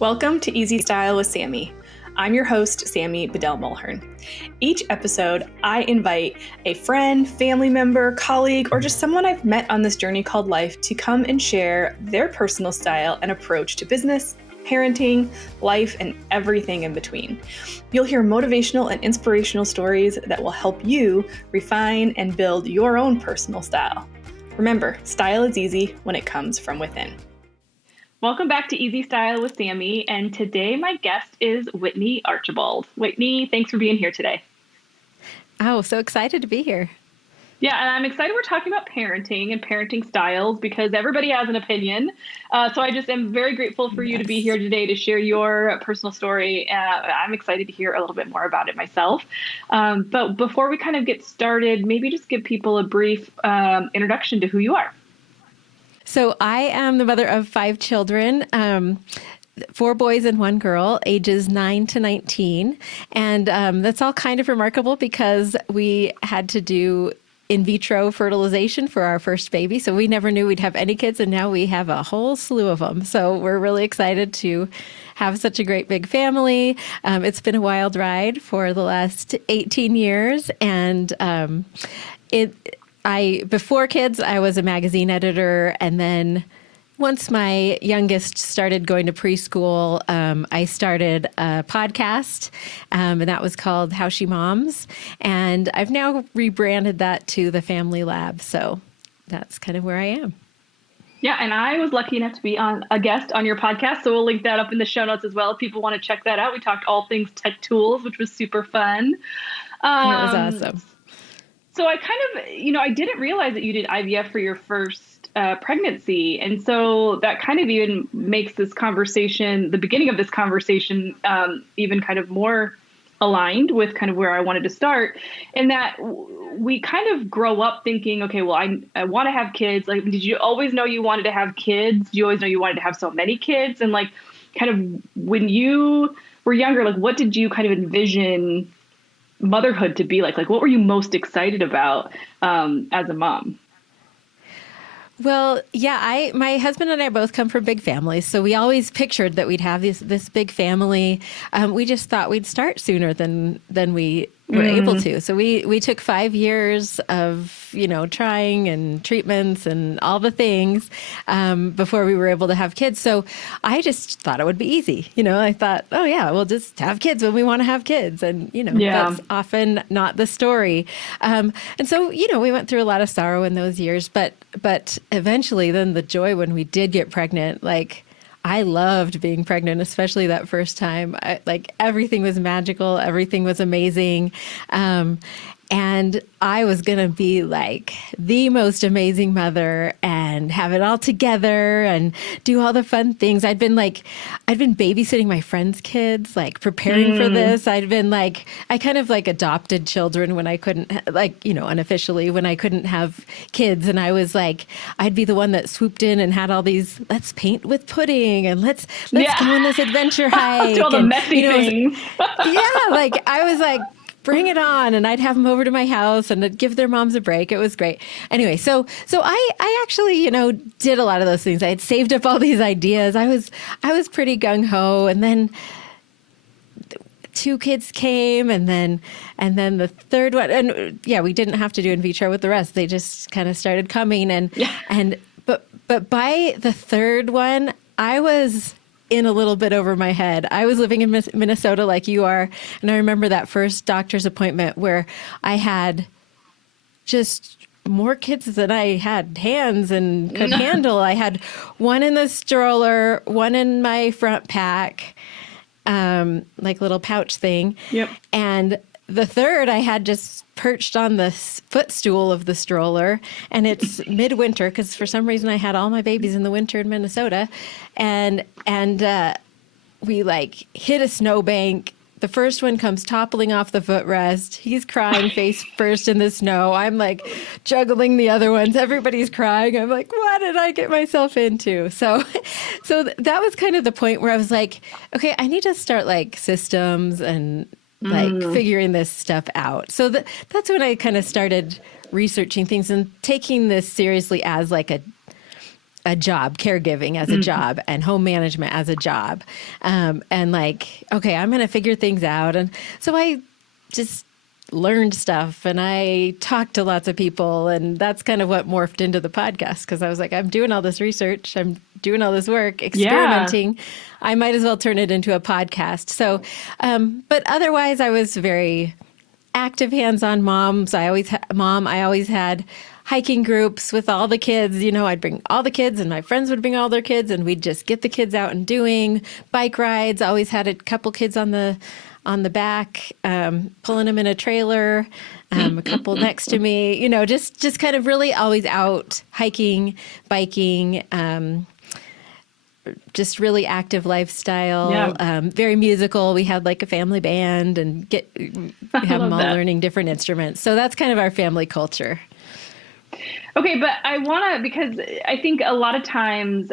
Welcome to Easy Style with Sammy. I'm your host, Sammy Bedell-Mulhern. Each episode, I invite a friend, family member, colleague, or just someone I've met on this journey called life to come and share their personal style and approach to business, parenting, life, and everything in between. You'll hear motivational and inspirational stories that will help you refine and build your own personal style. Remember, style is easy when it comes from within. Welcome back to Easy Style with Sammy, and today my guest is Whitney Archibald. Whitney, thanks for being here today. Oh, so excited to be here. Yeah, and I'm excited we're talking about parenting and parenting styles because everybody has an opinion. So I just am very grateful for you to be here today to share your personal story. I'm excited to hear a little bit more about it myself. But before we kind of get started, maybe just give people a brief introduction to who you are. So I am the mother of 5 children, 4 boys and 1 girl, ages 9 to 19. And that's all kind of remarkable because we had to do in vitro fertilization for our first baby. So we never knew we'd have any kids, and now we have a whole slew of them. So we're really excited to have such a great big family. It's been a wild ride for the last 18 years. And before kids, I was a magazine editor, and then once my youngest started going to preschool, I started a podcast, and that was called How She Moms, and I've now rebranded that to the Family Lab, so that's kind of where I am. Yeah, and I was lucky enough to be a guest on your podcast, so we'll link that up in the show notes as well if people want to check that out. We talked all things tech tools, which was super fun. It was awesome. So I kind of, I didn't realize that you did IVF for your first pregnancy. And so that kind of even makes this conversation, the beginning of this conversation, even kind of more aligned with kind of where I wanted to start. And that we kind of grow up thinking, okay, well, I want to have kids. Like, did you always know you wanted to have kids? Do you always know you wanted to have so many kids? And like, kind of when you were younger, like, what did you kind of envision motherhood to be like? Like, what were you most excited about as a mom? Well, yeah, my husband and I both come from big families, so we always pictured that we'd have this big family. We just thought we'd start sooner than we were able to. So we took 5 years of trying and treatments and all the things before we were able to have kids. So I just thought it would be easy. I thought, oh yeah, we'll just have kids when we want to have kids, and that's often not the story. And so we went through a lot of sorrow in those years, but eventually, then the joy when we did get pregnant, like, I loved being pregnant, especially that first time. Everything was magical. Everything was amazing. And I was going to be like the most amazing mother and have it all together and do all the fun things. I'd been babysitting my friends' kids, like preparing for this. I kind of like adopted children when I couldn't, unofficially when I couldn't have kids. And I was like, I'd be the one that swooped in and had all these, let's paint with pudding and let's go on this adventure hike. Do all the messy things. I was like, bring it on. And I'd have them over to my house and I'd give their moms a break. It was great. Anyway, so I actually, did a lot of those things. I had saved up all these ideas. I was pretty gung ho. And then 2 kids came and then the third one. And we didn't have to do in vitro with the rest. They just kind of started coming. But by the third one, I was in a little bit over my head. I was living in Minnesota like you are. And I remember that first doctor's appointment where I had just more kids than I had hands and could handle. I had 1 in the stroller, 1 in my front pack, like little pouch thing. Yep. And the third I had just perched on the footstool of the stroller, and it's midwinter because for some reason I had all my babies in the winter in Minnesota, and we hit a snowbank. The first one comes toppling off the footrest. He's crying face first in the snow. I'm like juggling the other ones. Everybody's crying. I'm like, what did I get myself into? So that was kind of the point where I was like, okay, I need to start systems and figuring this stuff out. So that's when I kind of started researching things and taking this seriously as a a job, caregiving as a job, and home management as a job. And like, okay, I'm going to figure things out. And so I just learned stuff and I talked to lots of people, and that's kind of what morphed into the podcast, because I was like, I'm doing all this research, I'm doing all this work, experimenting. I might as well turn it into a podcast. So, but otherwise I was very active, hands-on I always had hiking groups with all the kids. You know, I'd bring all the kids and my friends would bring all their kids, and we'd just get the kids out and doing bike rides. Always had a couple kids on the back, pulling them in a trailer, a couple next to me, you know, just kind of really always out hiking, biking, just really active lifestyle, very musical. We had like a family band and have them all learning different instruments. So that's kind of our family culture. Okay, but I want to, because I think a lot of times,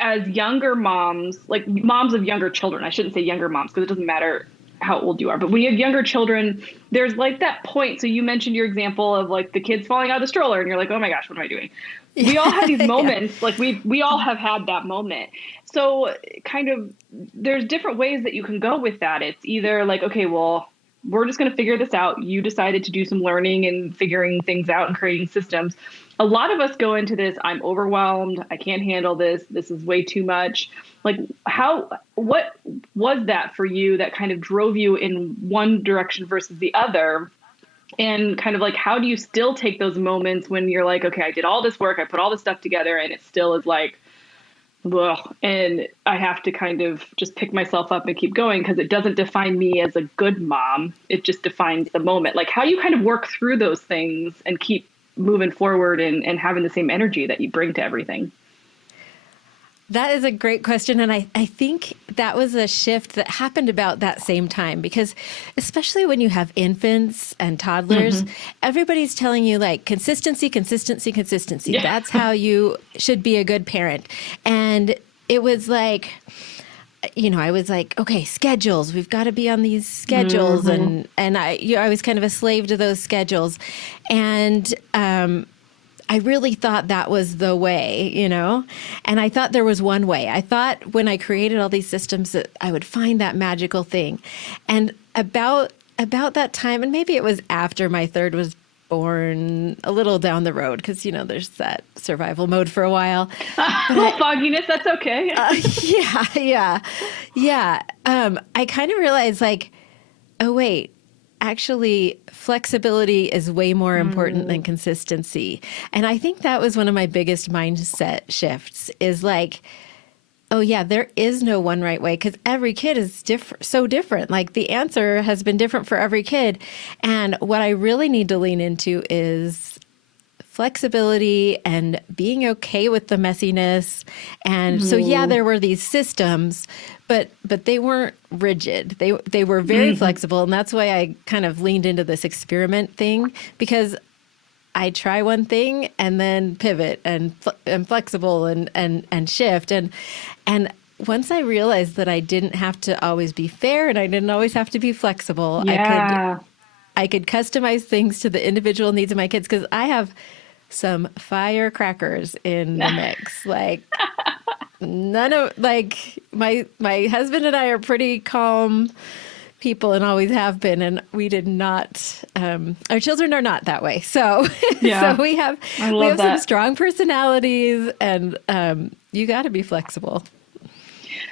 as younger moms, like moms of younger children, I shouldn't say younger moms because it doesn't matter how old you are, but when you have younger children, there's like that point. So you mentioned your example of like the kids falling out of the stroller and you're like, oh my gosh, what am I doing? We all have these moments, like we all have had that moment. So kind of there's different ways that you can go with that. It's either like, okay, well, we're just going to figure this out. You decided to do some learning and figuring things out and creating systems. A lot of us go into this, I'm overwhelmed, I can't handle this, this is way too much. Like what was that for you that kind of drove you in one direction versus the other? And kind of like, how do you still take those moments when you're like, okay, I did all this work, I put all this stuff together, and it still is like, ugh, and I have to kind of just pick myself up and keep going because it doesn't define me as a good mom. It just defines the moment. Like, how do you kind of work through those things and keep moving forward and having the same energy that you bring to everything? That is a great question. And I think that was a shift that happened about that same time, because especially when you have infants and toddlers, everybody's telling you like consistency, consistency, consistency. Yeah. That's how you should be a good parent. And it was like, you know, I was like, okay, schedules, we've got to be on these schedules. And I was kind of a slave to those schedules. And, I really thought that was the way, you know, and I thought there was one way. I thought when I created all these systems that I would find that magical thing. And about that time, and maybe it was after my third was born, a little down the road, because, you know, there's that survival mode for a while. A little fogginess, that's okay. Yeah. I kind of realized like, oh, wait. Actually, flexibility is way more important than consistency. And I think that was one of my biggest mindset shifts is like, oh yeah, there is no one right way because every kid is so different. Like the answer has been different for every kid. And what I really need to lean into is flexibility and being okay with the messiness. And so, yeah, there were these systems, but they weren't rigid. They were very flexible. And that's why I kind of leaned into this experiment thing, because I try one thing and then pivot and flexible and shift. And once I realized that I didn't have to always be fair and I didn't always have to be flexible, I could customize things to the individual needs of my kids, because I have some firecrackers in the mix. Like none of like my husband and I are pretty calm people and always have been, and we did not our children are not that way. So so we have some strong personalities, and you got to be flexible.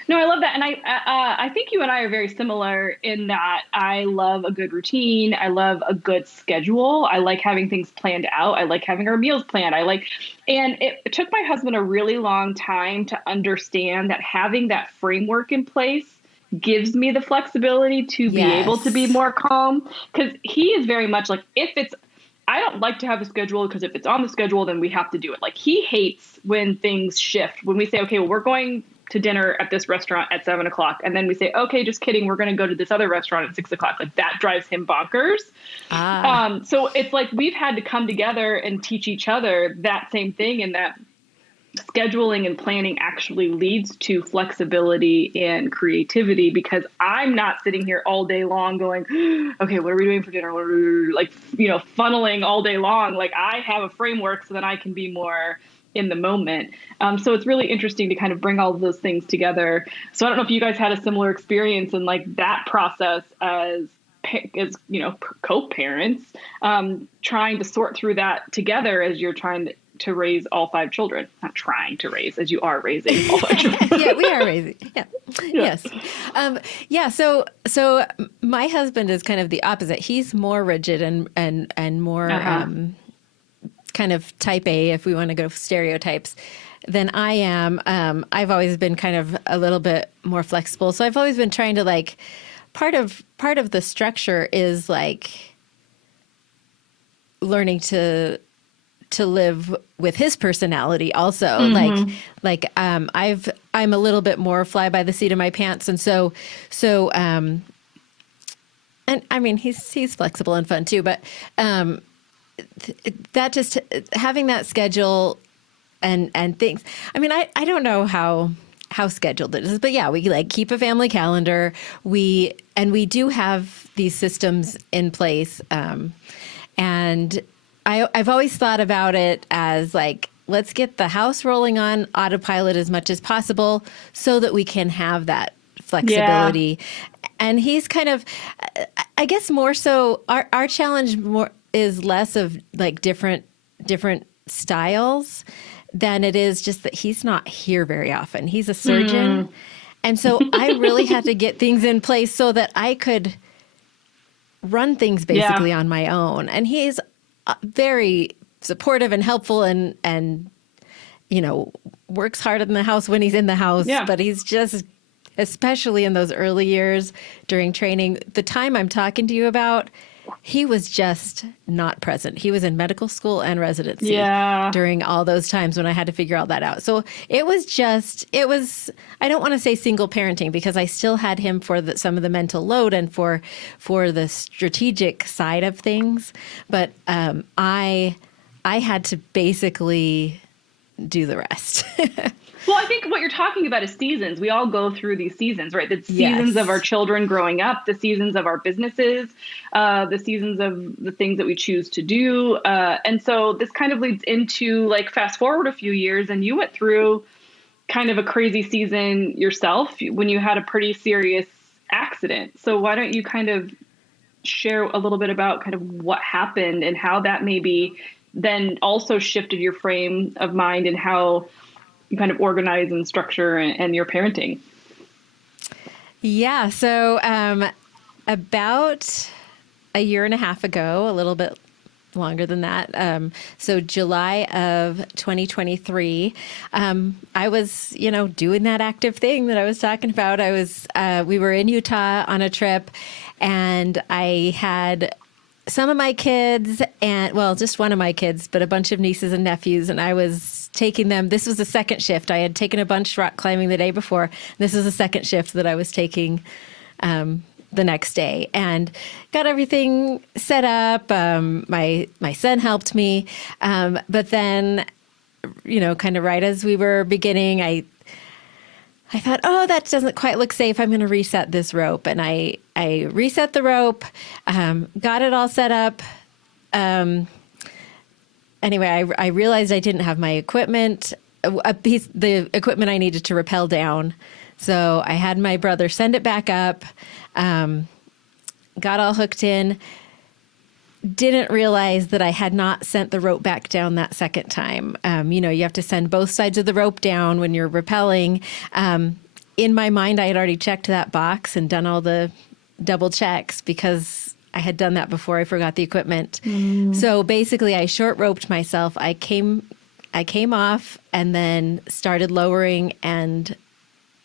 No, I love that. And I think you and I are very similar in that I love a good routine. I love a good schedule. I like having things planned out. I like having our meals planned. And it took my husband a really long time to understand that having that framework in place gives me the flexibility to be able to be more calm. Because he is very much like, I don't like to have a schedule, because if it's on the schedule, then we have to do it. Like he hates when things shift. When we say, okay, well, we're going to dinner at this restaurant at 7:00. And then we say, okay, just kidding, we're going to go to this other restaurant at 6:00. Like that drives him bonkers. So it's like, we've had to come together and teach each other that same thing, and that scheduling and planning actually leads to flexibility and creativity, because I'm not sitting here all day long going, okay, what are we doing for dinner? What are we, like, funneling all day long. Like, I have a framework so that I can be more in the moment. So it's really interesting to kind of bring all of those things together. So I don't know if you guys had a similar experience in like that process as co-parents, trying to sort through that together as you're trying to raise all 5 children. Not trying to raise, as you are raising all 5 children. Yeah, we are raising. Yeah. Yes. So my husband is kind of the opposite. He's more rigid and more kind of type A, if we want to go stereotypes, than I am. I've always been kind of a little bit more flexible. So I've always been trying to, like, part of the structure is like learning to live with his personality also. I'm a little bit more fly by the seat of my pants. And so and I mean, he's flexible and fun too, but that just having that schedule and things. I mean, I don't know how scheduled it is, but yeah, we like keep a family calendar. We do have these systems in place. And I've always thought about it as like, let's get the house rolling on autopilot as much as possible so that we can have that flexibility. Yeah. And he's kind of, I guess more so our challenge more is less of like different styles than it is just that he's not here very often. He's a surgeon. And so I really had to get things in place so that I could run things basically on my own. And he's very supportive and helpful and works hard in the house when he's in the house. Yeah. But he's just, especially in those early years during training, the time I'm talking to you about, he was just not present. He was in medical school and residency during all those times when I had to figure all that out. So it was, I don't want to say single parenting, because I still had him for some of the mental load and for the strategic side of things. But I had to basically do the rest. Well, I think what you're talking about is seasons. We all go through these seasons, right? The seasons of our children growing up, the seasons of our businesses, the seasons of the things that we choose to do. And so this kind of leads into, like, fast forward a few years, and you went through kind of a crazy season yourself when you had a pretty serious accident. So why don't you kind of share a little bit about kind of what happened and how that maybe then also shifted your frame of mind and how you kind of organize and structure and your parenting? Yeah. So about a year and a half ago, a little bit longer than that. So July of 2023, I was, doing that active thing that I was talking about. We were in Utah on a trip, and I had some of my kids just one of my kids, but a bunch of nieces and nephews. And I was taking them. This was the second shift. I had taken a bunch rock climbing the day before. This is the second shift that I was taking the next day, and got everything set up. My son helped me. But then, kind of right as we were beginning, I thought, oh, that doesn't quite look safe. I'm going to reset this rope. And I reset the rope, got it all set up. Anyway, I realized I didn't have my equipment, the equipment I needed to rappel down. So I had my brother send it back up, got all hooked in, didn't realize that I had not sent the rope back down that second time. You have to send both sides of the rope down when you're rappelling. In my mind, I had already checked that box and done all the double checks because I had done that before I forgot the equipment. So basically I short roped myself. I came off and then started lowering, and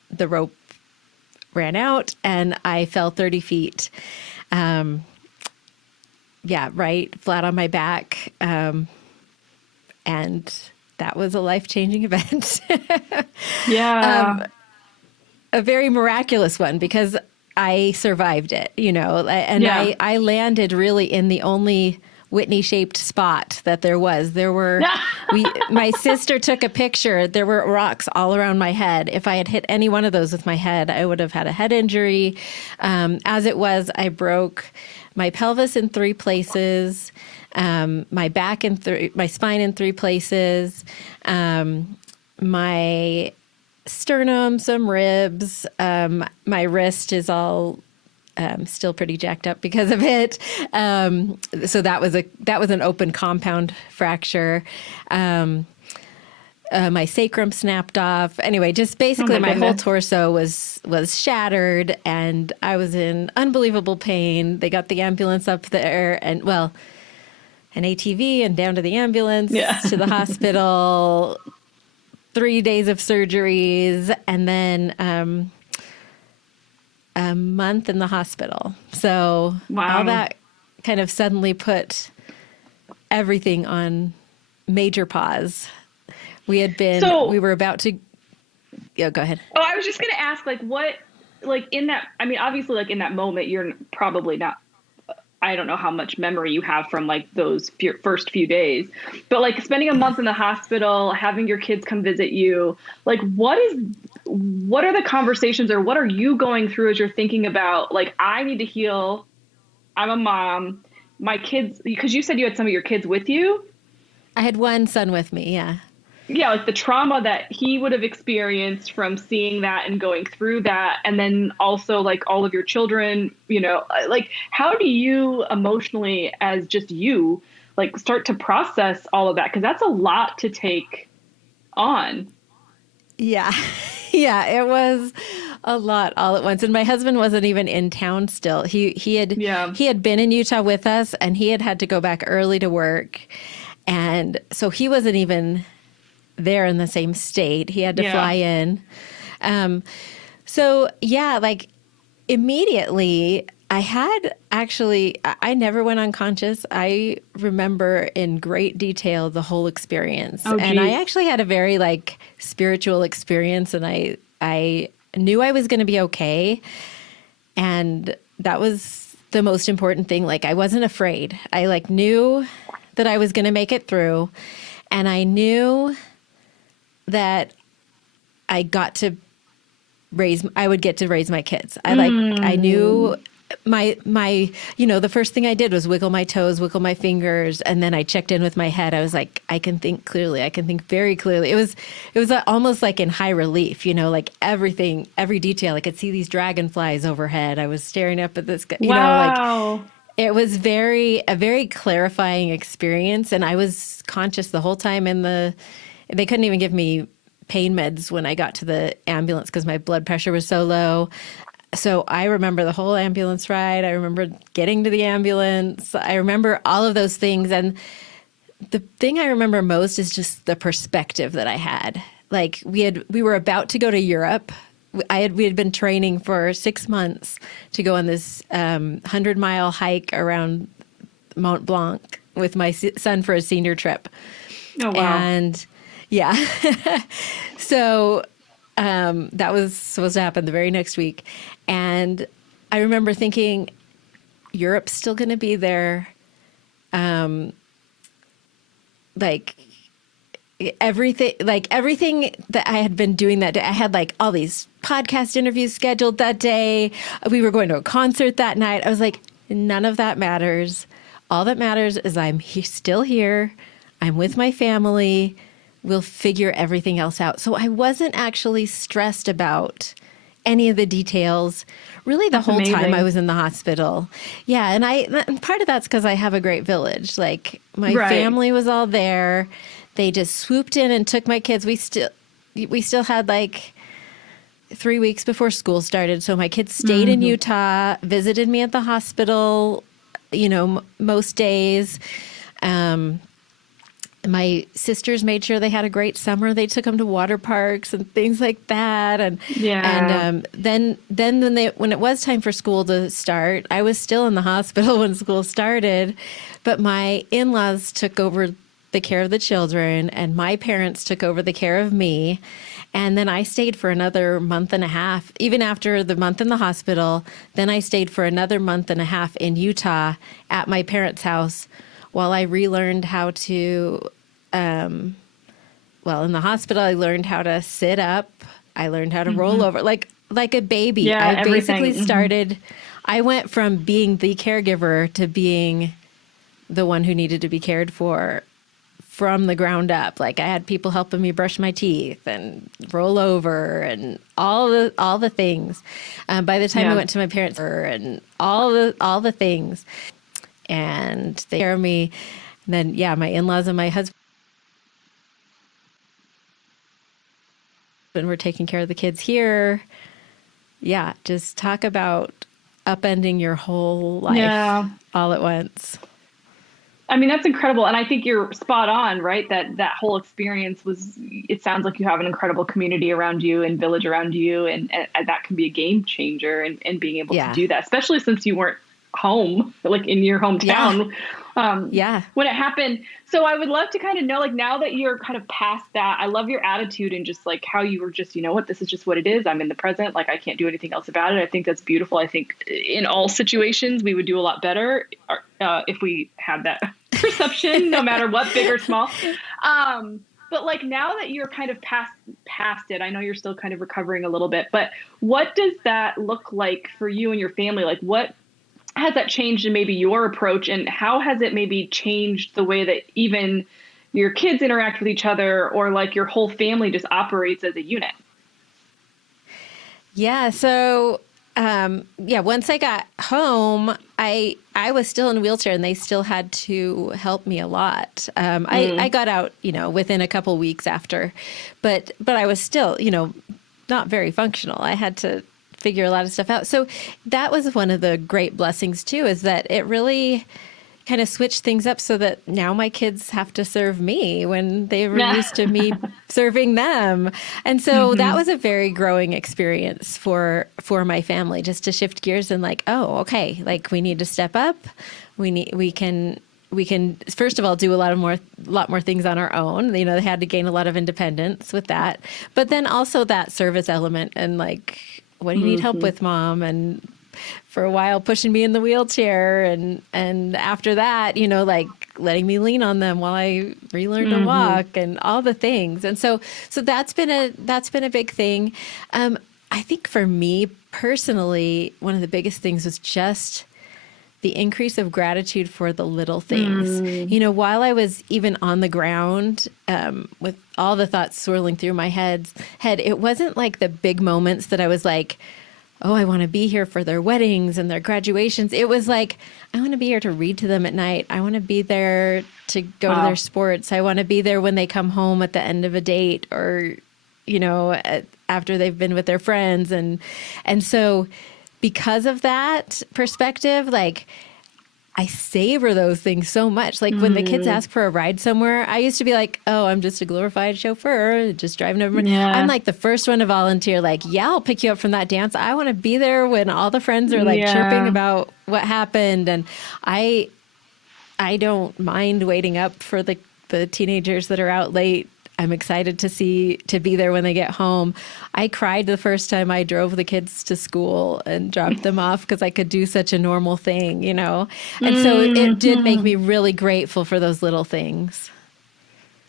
the rope ran out and I fell 30 feet. Right flat on my back. And that was a life-changing event. A very miraculous one, because I survived it, and I landed really in the only Whitney-shaped spot that there was. My sister took a picture. There were rocks all around my head. If I had hit any one of those with my head, I would have had a head injury. As it was, I broke my pelvis in 3 places, my back my spine in 3 places, my sternum, some ribs. My wrist is all still pretty jacked up because of it. So that was an open compound fracture. My sacrum snapped off. Anyway, just basically my whole torso was shattered, and I was in unbelievable pain. They got the ambulance up there, and an ATV, and down to the ambulance, to the hospital. 3 days of surgeries, and then a month in the hospital. So all that kind of suddenly put everything on major pause. We were about to, go ahead. Oh, I was just going to ask, in that, I mean, obviously, in that moment, you're probably not, I don't know how much memory you have from those first few days, but spending a month in the hospital, having your kids come visit you, what are the conversations, or what are you going through as you're thinking about, I need to heal. I'm a mom, my kids, because you said you had some of your kids with you. I had one son with me. Yeah. Yeah. The trauma that he would have experienced from seeing that and going through that. And then also all of your children, how do you emotionally, as just you, start to process all of that? 'Cause that's a lot to take on. Yeah. Yeah, it was a lot all at once. And my husband wasn't even in town still. He had been in Utah with us, and he had to go back early to work. And so he wasn't even there in the same state. He had to fly in. Immediately I never went unconscious. I remember in great detail the whole experience. Oh, and I actually had a very spiritual experience, and I knew I was going to be okay. And that was the most important thing. I wasn't afraid. I knew that I was going to make it through. And I knew that I would get to raise my kids. I knew the first thing I did was wiggle my toes, wiggle my fingers. And then I checked in with my head. I was like, I can think clearly. I can think very clearly. It was almost in high relief, everything, every detail. I could see these dragonflies overhead. I was staring up at this guy, it was a very clarifying experience. And I was conscious the whole time they couldn't even give me pain meds when I got to the ambulance because my blood pressure was so low. So I remember the whole ambulance ride. I remember getting to the ambulance. I remember all of those things. And the thing I remember most is just the perspective that I had. We were about to go to Europe. We had been training for 6 months to go on this 100-mile hike around Mont Blanc with my son for a senior trip. Oh, wow. And yeah. So that was supposed to happen the very next week. And I remember thinking, Europe's still going to be there. Everything that I had been doing that day, I had all these podcast interviews scheduled that day. We were going to a concert that night. I was like, none of that matters. All that matters is I'm still here. I'm with my family. We'll figure everything else out. So I wasn't actually stressed about any of the details really the whole time I was in the hospital. Yeah. And part of that's because I have a great village. My family was all there. They just swooped in and took my kids. We still had 3 weeks before school started. So my kids stayed in Utah, visited me at the hospital, most days. My sisters made sure they had a great summer. They took them to water parks and things like that. And then when it was time for school to start, I was still in the hospital when school started, but my in-laws took over the care of the children, and my parents took over the care of me. And then I stayed for another month and a half, even after the month in the hospital. Then I stayed for another month and a half in Utah at my parents' house while I relearned how to, in the hospital, I learned how to sit up. I learned how to roll over like a baby. Yeah, I everything. basically started, I went from being the caregiver to being the one who needed to be cared for from the ground up. Like I had people helping me brush my teeth and roll over and all the things. By the time I went to my parents and all the things, and they care of me. And then, my in-laws and my husband were taking care of the kids here. Yeah. Just talk about upending your whole life all at once. I mean, that's incredible. And I think you're spot on, right? That whole experience it sounds like you have an incredible community around you and village around you. And that can be a game changer and being able to do that, especially since you weren't home, like in your hometown. When it happened. So I would love to kind of know, like, now that you're kind of past that, I love your attitude and just like how you were just, you know what, this is just what it is. I'm in the present. Like I can't do anything else about it. I think that's beautiful. I think in all situations, we would do a lot better if we had that perception, no matter what, big or small. But like now that you're kind of past it, I know you're still kind of recovering a little bit, but what does that look like for you and your family? Like what has that changed in maybe your approach, and how has it maybe changed the way that even your kids interact with each other, or like your whole family just operates as a unit? Yeah. So, once I got home, I was still in a wheelchair and they still had to help me a lot. I got out, within a couple weeks after, but I was still, not very functional. I had to figure a lot of stuff out. So that was one of the great blessings too, is that it really kind of switched things up so that now my kids have to serve me when they were used to me serving them. And so that was a very growing experience for my family, just to shift gears and like, oh, okay, like we need to step up. We can first of all do a lot more things on our own. They had to gain a lot of independence with that, but then also that service element and like, what do you need help with, Mom? And for a while pushing me in the wheelchair, and after that, like letting me lean on them while I relearn to walk and all the things. And so that's been a big thing. I think for me personally, one of the biggest things was just the increase of gratitude for the little things. While I was even on the ground, with all the thoughts swirling through my head, it wasn't like the big moments that I was like, oh, I want to be here for their weddings and their graduations. It was like, I want to be here to read to them at night. I want to be there to go to their sports. I want to be there when they come home at the end of a date, or, after they've been with their friends. And so because of that perspective, like I savor those things so much. Like when the kids ask for a ride somewhere, I used to be like, oh, I'm just a glorified chauffeur, just driving over. I'm like the first one to volunteer. Like, I'll pick you up from that dance. I want to be there when all the friends are like chirping about what happened. And I don't mind waiting up for the teenagers that are out late. I'm excited to be there when they get home. I cried the first time I drove the kids to school and dropped them off because I could do such a normal thing, And so it did make me really grateful for those little things.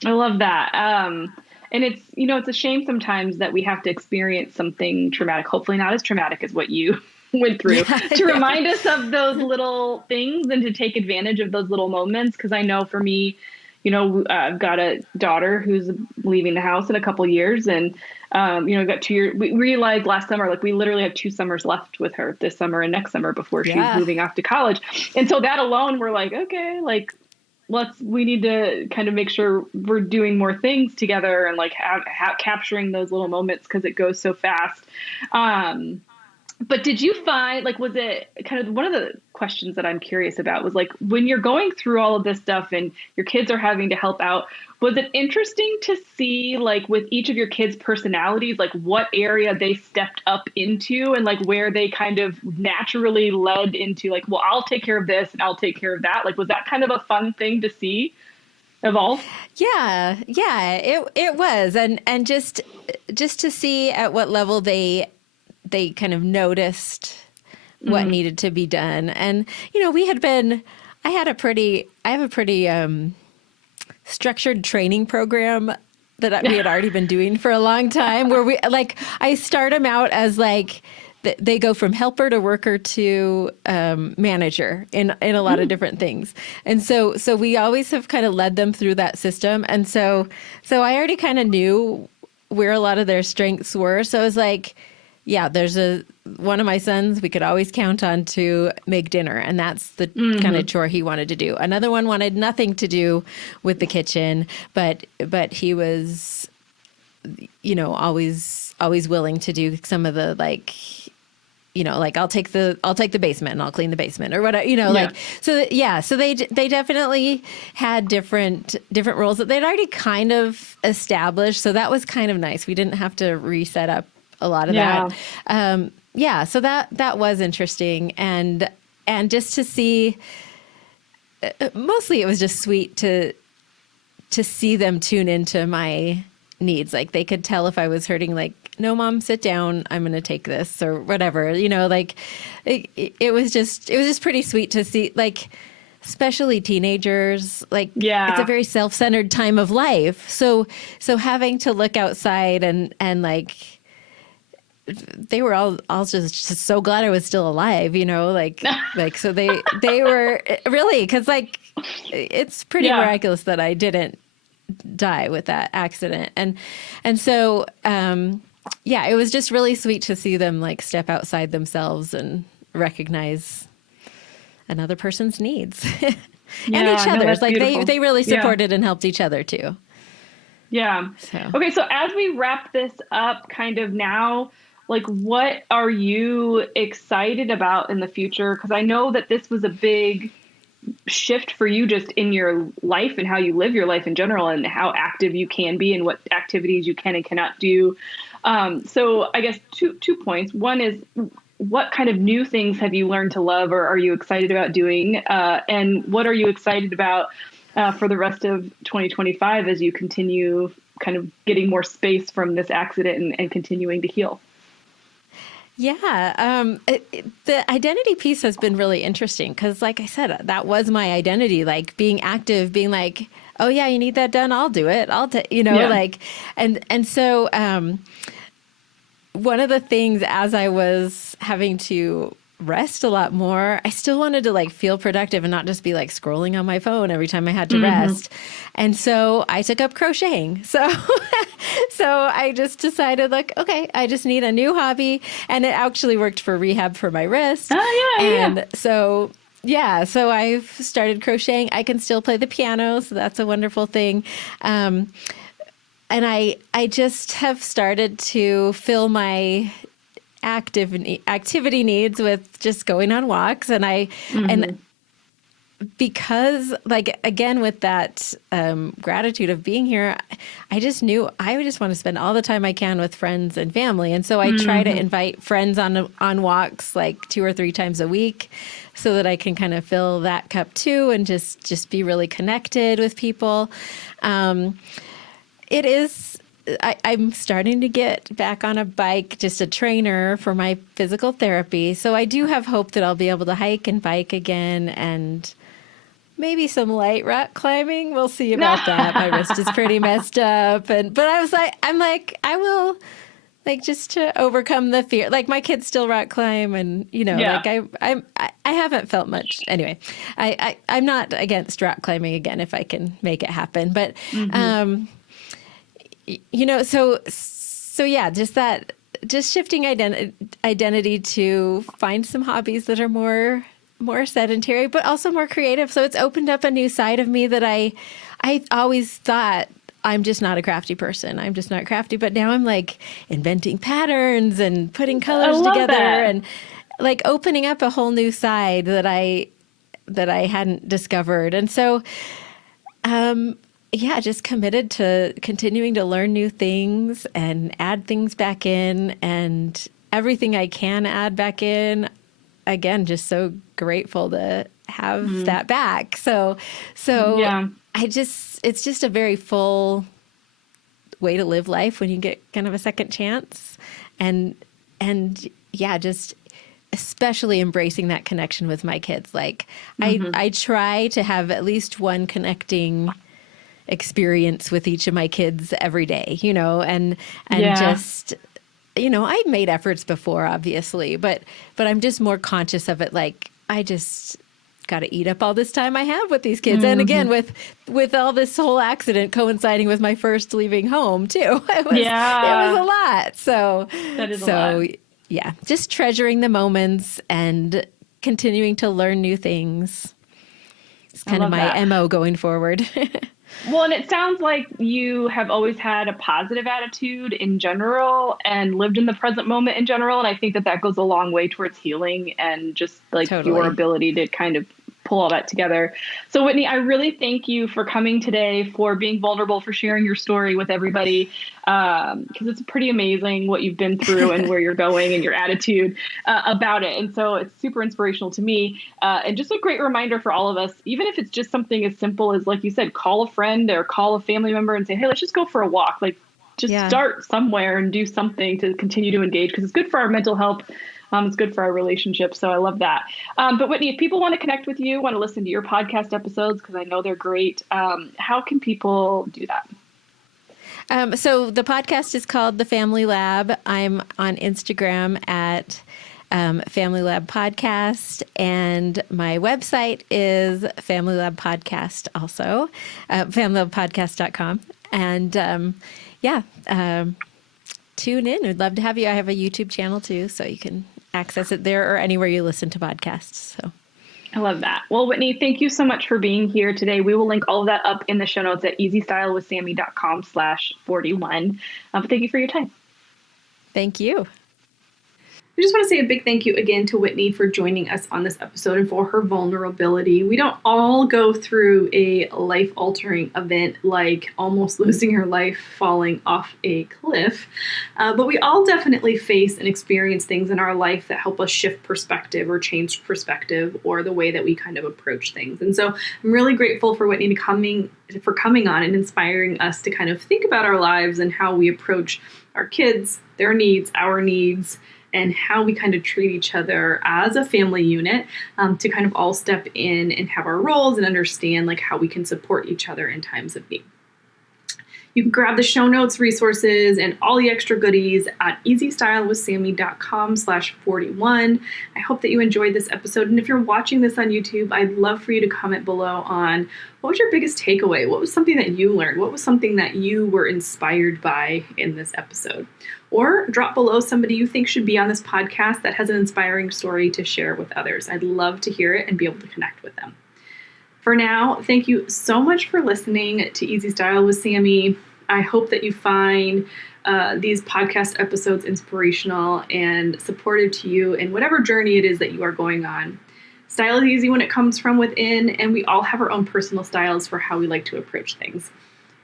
I love that. And it's, it's a shame sometimes that we have to experience something traumatic, hopefully not as traumatic as what you went through, to remind us of those little things and to take advantage of those little moments. Because I know for me, I've got a daughter who's leaving the house in a couple years, and, we've got 2 years. We realized last summer, like we literally have 2 summers left with her, this summer and next summer, before she's moving off to college. And so that alone, we're like, okay, like we need to kind of make sure we're doing more things together and like capturing those little moments, because it goes so fast. But did you find, like, was it kind of one of the questions that I'm curious about was like, when you're going through all of this stuff and your kids are having to help out, was it interesting to see, like, with each of your kids' personalities, like what area they stepped up into and like where they kind of naturally led into like, well, I'll take care of this and I'll take care of that. Like, was that kind of a fun thing to see evolve? Yeah, it was. And just to see at what level they kind of noticed what needed to be done. And, we had been I have a pretty structured training program that we had already been doing for a long time, where I start them out as they go from helper to worker to manager in a lot of different things. And so we always have kind of led them through that system. And so I already kind of knew where a lot of their strengths were. So I was like, yeah, there's one of my sons we could always count on to make dinner. And that's the kind of chore he wanted to do. Another one wanted nothing to do with the kitchen, but he was, always willing to do some of the I'll take the basement and I'll clean the basement or whatever, so they definitely had different roles that they'd already kind of established. So that was kind of nice. We didn't have to reset up a lot of that. So that was interesting. And just to see, mostly it was just sweet to see them tune into my needs. Like they could tell if I was hurting, like, no, Mom, sit down. I'm going to take this or whatever, it was just pretty sweet to see, especially teenagers, it's a very self-centered time of life. So having to look outside and they were all just so glad I was still alive, so they were really, cause it's pretty miraculous that I didn't die with that accident. And so, it was just really sweet to see them step outside themselves and recognize another person's needs and each other's. They really supported and helped each other too. Yeah. Okay. So as we wrap this up kind of now, what are you excited about in the future? Because I know that this was a big shift for you just in your life and how you live your life in general and how active you can be and what activities you can and cannot do. So I guess two points. One is, what kind of new things have you learned to love or are you excited about doing? And what are you excited about for the rest of 2025 as you continue kind of getting more space from this accident and continuing to heal? Yeah. The identity piece has been really interesting because, like I said, that was my identity, being active, being oh yeah, you need that done. I'll do it. And so, one of the things as I was having to rest a lot more, I still wanted to feel productive and not just be scrolling on my phone every time I had to rest. And so I took up crocheting. So I just decided okay, I just need a new hobby. And it actually worked for rehab for my wrist. Oh yeah. And so I've started crocheting. I can still play the piano, so that's a wonderful thing. And I just have started to fill my activity needs with just going on walks. And and because again, with that gratitude of being here, I just knew I would just want to spend all the time I can with friends and family. And so I try to invite friends on walks 2 or 3 times a week so that I can kind of fill that cup too and just be really connected with people. I'm starting to get back on a bike, just a trainer for my physical therapy. So I do have hope that I'll be able to hike and bike again and maybe some light rock climbing. We'll see about that. My wrist is pretty messed up. But I will just to overcome the fear. My kids still rock climb and, I haven't felt much. Anyway, I'm not against rock climbing again if I can make it happen. But, so yeah, just shifting identity to find some hobbies that are more sedentary, but also more creative. So it's opened up a new side of me that I always thought I'm just not a crafty person. I'm just not crafty. But now I'm inventing patterns and putting colors together and opening up a whole new side that I hadn't discovered. And so, just committed to continuing to learn new things and add things back in and everything I can add back in. Again, just so grateful to have that back. So it's just a very full way to live life when you get kind of a second chance. And just especially embracing that connection with my kids. Like I try to have at least one connecting experience with each of my kids every day, and just, I've made efforts before, obviously, but I'm just more conscious of it. Like, I just got to eat up all this time I have with these kids. And again, with all this whole accident coinciding with my first leaving home too, it was a lot. So that is a lot. Yeah, just treasuring the moments and continuing to learn new things. It's kind of my MO going forward. Well, and it sounds like you have always had a positive attitude in general and lived in the present moment in general. And I think that goes a long way towards healing and just like your ability to kind of pull all that together. So Whitney, I really thank you for coming today, for being vulnerable, for sharing your story with everybody. Because it's pretty amazing what you've been through and where you're going and your attitude about it. And so it's super inspirational to me. And just a great reminder for all of us, even if it's just something as simple as, like you said, call a friend or call a family member and say, hey, let's just go for a walk. Like, just start somewhere and do something to continue to engage, because it's good for our mental health. It's good for our relationships. So I love that. But Whitney, if people want to connect with you, want to listen to your podcast episodes, because I know they're great, how can people do that? So the podcast is called The Family Lab. I'm on Instagram at Family Lab Podcast, and my website is Family Lab Podcast also, familylabpodcast.com. And tune in. I'd love to have you. I have a YouTube channel too, so you can access it there or anywhere you listen to podcasts. So I love that. Well, Whitney, thank you so much for being here today. We will link all of that up in the show notes at easystylewithsammy.com/41. But thank you for your time. Thank you. We just want to say a big thank you again to Whitney for joining us on this episode and for her vulnerability. We don't all go through a life-altering event like almost losing your life, falling off a cliff, but we all definitely face and experience things in our life that help us shift perspective or change perspective or the way that we kind of approach things. And so I'm really grateful for Whitney for coming on and inspiring us to kind of think about our lives and how we approach our kids, their needs, our needs, and how we kind of treat each other as a family unit, to kind of all step in and have our roles and understand like how we can support each other in times of need. You can grab the show notes, resources, and all the extra goodies at easystylewithsammy.com/41. I hope that you enjoyed this episode. And if you're watching this on YouTube, I'd love for you to comment below on what was your biggest takeaway? What was something that you learned? What was something that you were inspired by in this episode? Or drop below somebody you think should be on this podcast that has an inspiring story to share with others. I'd love to hear it and be able to connect with them. For now, thank you so much for listening to Easy Style with Sammy. I hope that you find these podcast episodes inspirational and supportive to you in whatever journey it is that you are going on. Style is easy when it comes from within, and we all have our own personal styles for how we like to approach things.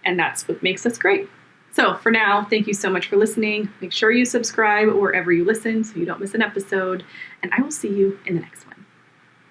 And that's what makes us great. So for now, thank you so much for listening. Make sure you subscribe wherever you listen so you don't miss an episode, and I will see you in the next one.